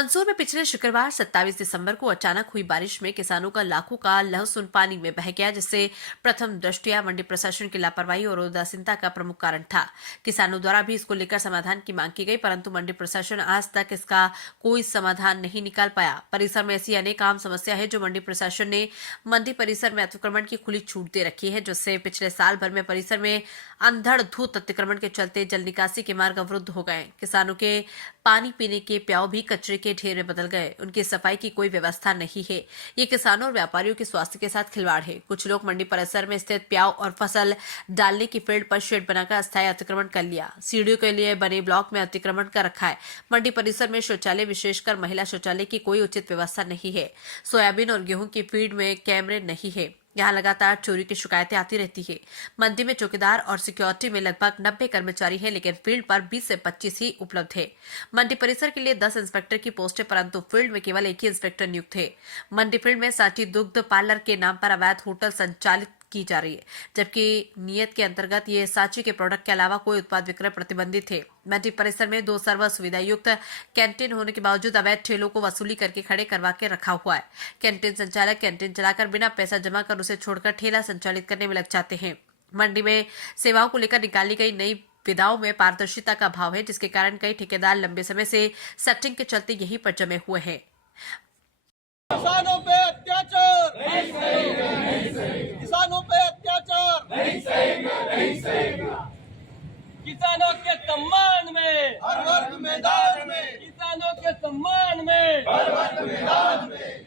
मंदसौर में पिछले शुक्रवार 27 दिसंबर को अचानक हुई बारिश में किसानों का लाखों का लहसुन पानी में बह गया, जिससे प्रथम दृष्टया मंडी प्रशासन की लापरवाही और उदासीनता का प्रमुख कारण था। किसानों द्वारा भी इसको लेकर समाधान की मांग की गई, परंतु मंडी प्रशासन आज तक इसका कोई समाधान नहीं निकाल पाया। परिसर में ऐसी अनेक आम समस्या है जो मंडी प्रशासन ने मंडी परिसर में अतिक्रमण की खुली छूट दे रखी है, जिससे पिछले साल भर में परिसर में अंधड़-धुंध अतिक्रमण के चलते जल निकासी के मार्ग अवरुद्ध हो गए। किसानों के पानी पीने के प्याऊ भी कचरे के ढेर में बदल गए। उनकी सफाई की कोई व्यवस्था नहीं है। ये किसानों और व्यापारियों के स्वास्थ्य के साथ खिलवाड़ है। कुछ लोग मंडी परिसर में स्थित प्याऊ और फसल डालने की फील्ड पर शेड बनाकर अस्थायी अतिक्रमण कर लिया। सीढ़ियों के लिए बने ब्लॉक में अतिक्रमण कर रखा है। मंडी परिसर में शौचालय, विशेषकर महिला शौचालय की कोई उचित व्यवस्था नहीं है। सोयाबीन और गेहूं की फील्ड में कैमरे नहीं है। यहाँ लगातार चोरी की शिकायतें आती रहती है। मंडी में चौकीदार और सिक्योरिटी में लगभग 90 कर्मचारी हैं, लेकिन फील्ड पर 20 से 25 ही उपलब्ध है। मंडी परिसर के लिए 10 इंस्पेक्टर की पोस्ट है, परंतु फील्ड में केवल एक ही इंस्पेक्टर नियुक्त है। मंडी फील्ड में सांची दुग्ध पार्लर के नाम पर अवैध होटल संचालित की जा रही है, जबकि नियत के अंतर्गत ये सांची के प्रोडक्ट के अलावा कोई उत्पाद विक्रय प्रतिबंधित है। मंडी परिसर में 2 सर्व सुविधा युक्त कैंटीन होने के बावजूद अवैध ठेलों को वसूली करके खड़े करवा के रखा हुआ है। कैंटीन संचालक कैंटीन चलाकर बिना पैसा जमा कर उसे छोड़कर ठेला संचालित करने में लग जाते हैं। मंडी में सेवाओं को लेकर निकाली गई नई विधाओं में पारदर्शिता का अभाव है, जिसके कारण कई ठेकेदार लंबे समय से सेटिंग के चलते यहीं पर जमे हुए हैं। किसानों पे अत्याचार नहीं सहेगा, किसानों पे अत्याचार नहीं सहेगा। किसानों के सम्मान में हर वर्ग मैदान में, किसानों के सम्मान में हर वर्ग मैदान में।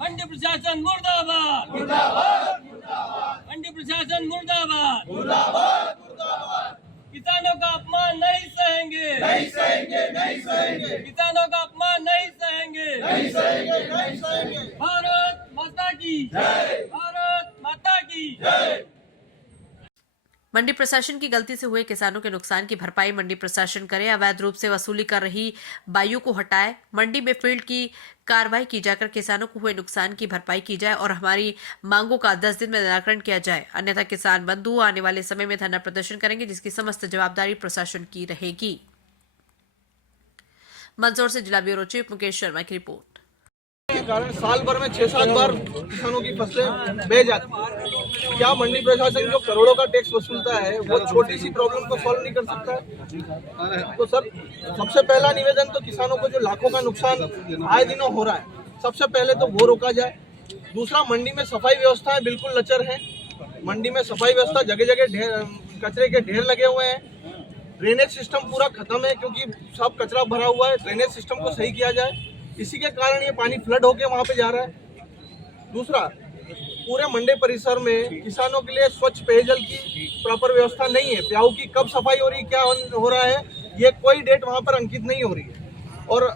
मंडी प्रशासन मुर्दाबाद, मुर्दाबाद, मुर्दाबाद। मंडी प्रशासन मुर्दाबाद, मुर्दाबाद, मुर्दाबाद। किसानों का अपमान नहीं सहेंगे, नहीं सहेंगे, नहीं सहेंगे। किसानों का अपमान नहीं सहेंगे, नहीं सहेंगे, नहीं सहेंगे। भारत माता की जय, भारत माता की जय। मंडी प्रशासन की गलती से हुए किसानों के नुकसान की भरपाई मंडी प्रशासन करे। अवैध रूप से वसूली कर रही बाइयों को हटाए। मंडी में फील्ड की कार्रवाई की जाकर किसानों को हुए नुकसान की भरपाई की जाए और हमारी मांगों का 10 दिन में निराकरण किया जाए, अन्यथा किसान बंधु आने वाले समय में धरना प्रदर्शन करेंगे, जिसकी समस्त जवाबदारी प्रशासन की रहेगी। मंदसौर से जिला ब्यूरो चीफ मुकेश शर्मा की रिपोर्ट। के कारण साल भर में 6-7 बार किसानों की फसलें बह जाती हैं। क्या मंडी प्रशासन जो करोड़ों का टैक्स वसूलता है वो छोटी सी प्रॉब्लम को सॉल्व नहीं कर सकता है? तो सर, सबसे पहला निवेदन तो किसानों को जो लाखों का नुकसान आए दिनों हो रहा है, सबसे पहले तो वो रोका जाए। दूसरा, मंडी में सफाई व्यवस्थाएं बिल्कुल लचर है। मंडी में सफाई व्यवस्था जगह जगह कचरे के ढेर लगे हुए हैं। ड्रेनेज सिस्टम पूरा खत्म है, क्योंकि सब कचरा भरा हुआ है। ड्रेनेज सिस्टम को सही किया जाए, इसी के कारण ये पानी फ्लड होके वहां पे जा रहा है। दूसरा, पूरे मंडी परिसर में किसानों के लिए स्वच्छ पेयजल की प्रॉपर व्यवस्था नहीं है। प्याऊ की कब सफाई हो रही, क्या हो रहा है, ये कोई डेट वहां पर अंकित नहीं हो रही है। और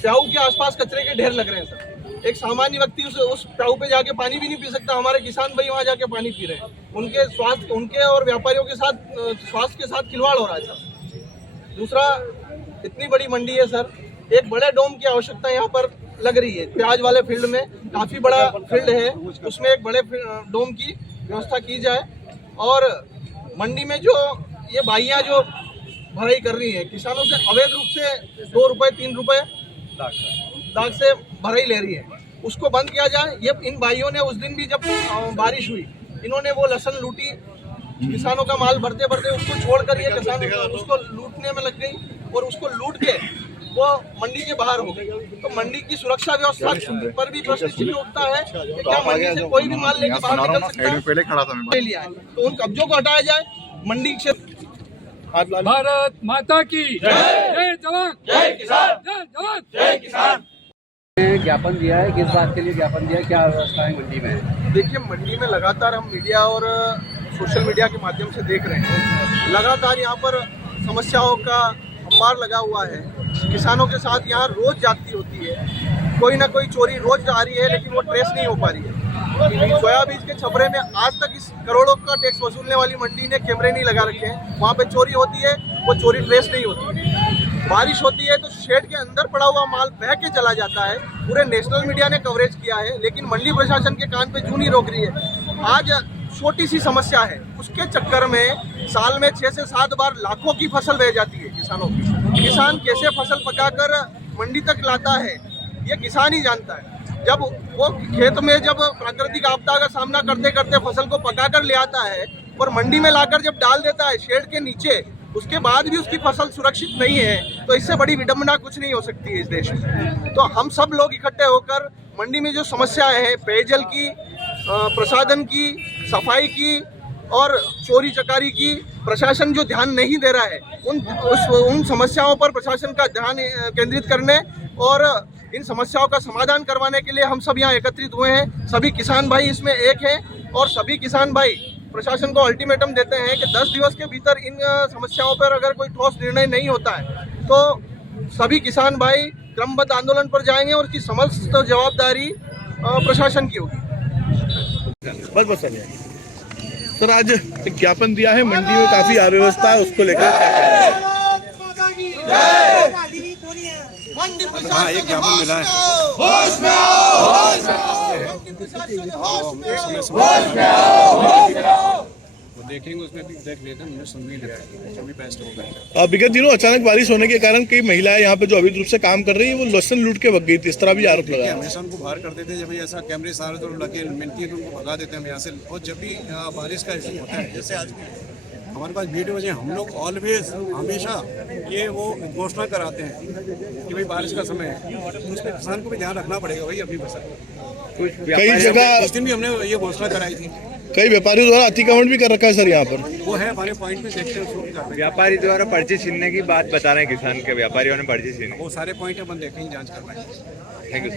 प्याऊ के आसपास कचरे के ढेर लग रहे हैं सर। एक सामान्य व्यक्ति उस प्याऊ पे जाके पानी भी नहीं पी सकता। हमारे किसान भाई वहां जाके पानी पी रहे हैं। उनके स्वास्थ्य, उनके और व्यापारियों के साथ स्वास्थ्य के साथ खिलवाड़ हो रहा है सर। दूसरा, इतनी बड़ी मंडी है सर, एक बड़े डोम की आवश्यकता यहाँ पर लग रही है। प्याज वाले फील्ड में काफी बड़ा फील्ड है, उसमें एक बड़े डोम की व्यवस्था की जाए। और मंडी में जो ये बाइयां जो भराई कर रही है, किसानों से अवैध रूप से 2 रुपए 3 रुपए दाग से भराई ले रही है, उसको बंद किया जाए। ये इन भाइयों ने उस दिन भी जब बारिश हुई, इन्होंने वो लहसुन लूटी, किसानों का माल भरते भरते उसको छोड़कर ये किसान उसको लूटने में लग गई और उसको लूट के वो मंडी के बाहर हो गई। तो मंडी की सुरक्षा व्यवस्था पर भी प्रश्न चिन्ह उठता है कि क्या मंडी से कोई भी माल लेकर बाहर निकल सकता है? लिया है तो उन कब्जों को हटाया जाए। मंडी क्षेत्र भारत माता की जय जवान, जय किसान, जय जवान, जय किसान। ज्ञापन दिया है, किस बात के लिए ज्ञापन दिया है, क्या व्यवस्था है मंडी में? देखिए, मंडी में लगातार हम मीडिया और सोशल मीडिया के माध्यम से देख रहे हैं, लगातार यहाँ पर समस्याओं का अंबार लगा हुआ है। किसानों के साथ यहाँ रोज जाती होती है, कोई ना कोई चोरी रोज आ रही है, लेकिन वो ट्रेस नहीं हो पा रही है। सोयाबीन के छपरे में आज तक इस करोड़ों का टैक्स वसूलने वाली मंडी ने कैमरे नहीं लगा रखे हैं। वहाँ पे चोरी होती है, वो चोरी ट्रेस नहीं होती। बारिश होती है तो शेड के अंदर पड़ा हुआ माल बह के चला जाता है। पूरे नेशनल मीडिया ने कवरेज किया है, लेकिन मंडी प्रशासन के कान पे जूं नहीं रोक रही है। आज छोटी सी समस्या है, उसके चक्कर में साल में 6 से 7 बार लाखों की फसल बह जाती है किसानों की। किसान कैसे फसल पकाकर मंडी तक लाता है ये किसान ही जानता है। जब वो खेत में जब प्राकृतिक आपदा का सामना करते करते फसल को पकाकर ले आता है और मंडी में लाकर जब डाल देता है शेड के नीचे, उसके बाद भी उसकी फसल सुरक्षित नहीं है, तो इससे बड़ी विडंबना कुछ नहीं हो सकती है इस देश में। तो हम सब लोग इकट्ठे होकर मंडी में जो समस्याएं हैं, पेयजल की, प्रसाधन की, सफाई की और चोरी चकारी की, प्रशासन जो ध्यान नहीं दे रहा है, उन समस्याओं पर प्रशासन का ध्यान केंद्रित करने और इन समस्याओं का समाधान करवाने के लिए हम सब यहाँ एकत्रित हुए हैं। सभी किसान भाई इसमें एक हैं और सभी किसान भाई प्रशासन को अल्टीमेटम देते हैं कि 10 दिवस के भीतर इन समस्याओं पर अगर कोई ठोस निर्णय नहीं होता है तो सभी किसान भाई क्रमबद्ध आंदोलन पर जाएंगे और इसकी समस्त जवाबदारी प्रशासन की होगी। बस सर, आज एक ज्ञापन दिया है, मंडी में काफी अव्यवस्था है, उसको लेकर हाँ, एक ज्ञापन मिला है। वो देखेंगे, उसमें भी देख लेते हैं, सुन भी लेते हैं, जो भी बेस्ट होगा। विगत दिनों अचानक बारिश होने के कारण कई महिलाएं यहाँ पे जो अवैध रूप से काम कर रही है वो लहसुन लूट के भग गई थी, इस तरह भी आरोप लगा है। हमेशा उनको बाहर करते थे, जब भी ऐसा कैमरे सारे तो लगे मिलती है तो उनको भगा देते हैं हम यहाँ से। और जब भी बारिश का इशू होता है, जैसे आज हमारे पास वीडियो है, हम लोग ऑलवेज हमेशा ये वो घोषणा कराते हैं कि भाई बारिश का समय है, तो उसमें किसान को भी ध्यान रखना पड़ेगा भाई अपनी फसल। कई जगह इस दिन भी हमने ये घोषणा कराई थी। कई व्यापारियों द्वारा अतिक्रमण भी कर रखा है सर यहाँ पर। वो है हमारे पॉइंट में, देखते हैं। व्यापारी द्वारा पर्ची छीनने की बात बता रहे हैं, किसान के व्यापारियों ने पर्ची छीनी। वो सारे पॉइंट अपन देखेंगे, जांच करवाएंगे। Thank you.